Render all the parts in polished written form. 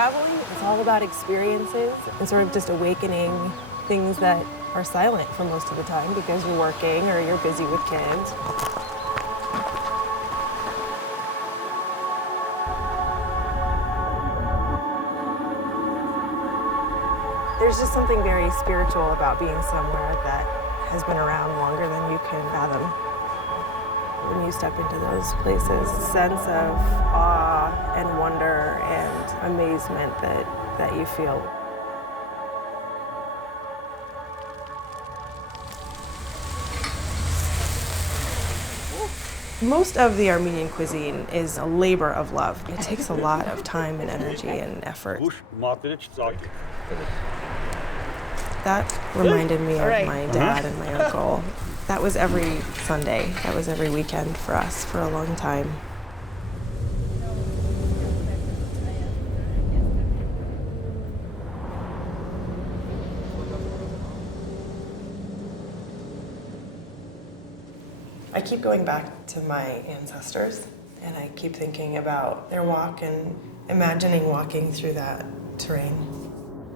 traveling, it's all about experiences and sort of just awakening things that are silent for most of the time because you're working or you're busy with kids. There's just something very spiritual about being somewhere that has been around longer than you can fathom. When you step into those places, sense of awe and wonder and amazement that you feel. Most of the Armenian cuisine is a labor of love. It takes a lot of time and energy and effort. That reminded me of my dad and my uncle. That was every Sunday. That was every weekend for us for a long time. I keep going back to my ancestors, and I keep thinking about their walk and imagining walking through that terrain.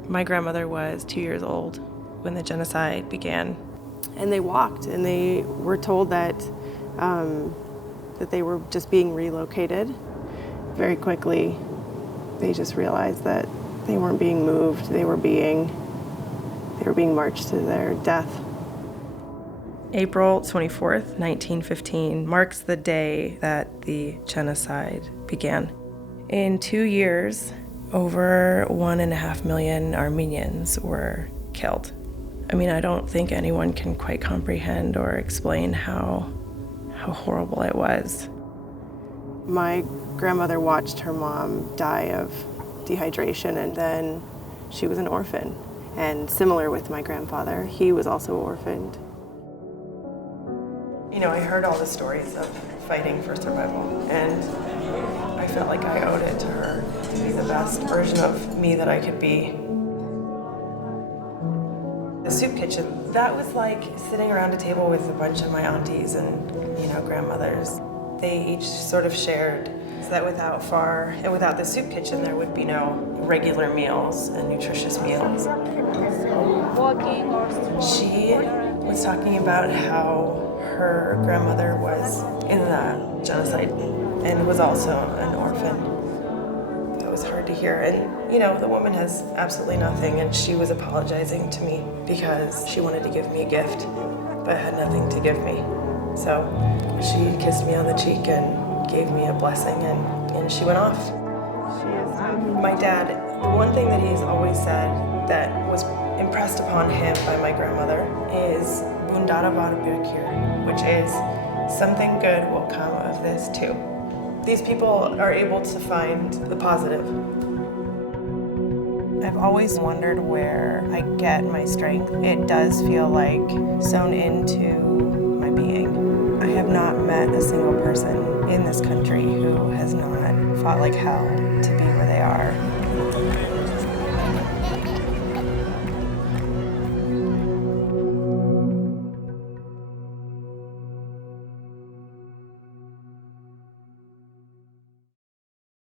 My grandmother was 2 years old when the genocide began, and they walked, and they were told that they were just being relocated. Very quickly, they just realized that they weren't being moved; they were being marched to their death. April 24th, 1915 marks the day that the genocide began. In 2 years, over 1.5 million Armenians were killed. I mean, I don't think anyone can quite comprehend or explain how horrible it was. My grandmother watched her mom die of dehydration, and then she was an orphan. And similar with my grandfather, he was also orphaned. You know, I heard all the stories of fighting for survival, and I felt like I owed it to her to be the best version of me that I could be. The soup kitchen, that was like sitting around a table with a bunch of my aunties and, grandmothers. They each sort of shared so that without the soup kitchen, there would be no regular meals and nutritious meals. She was talking about how her grandmother was in the genocide and was also an orphan. It was hard to hear. And, the woman has absolutely nothing, and she was apologizing to me because she wanted to give me a gift, but had nothing to give me. So she kissed me on the cheek and gave me a blessing, and she went off. My dad, the one thing that he's always said that was impressed upon him by my grandmother is Bundara var birkir, which is something good will come of this too. These people are able to find the positive. I've always wondered where I get my strength. It does feel like sewn into my being. I have not met a single person in this country who has not fought like hell to be where they are.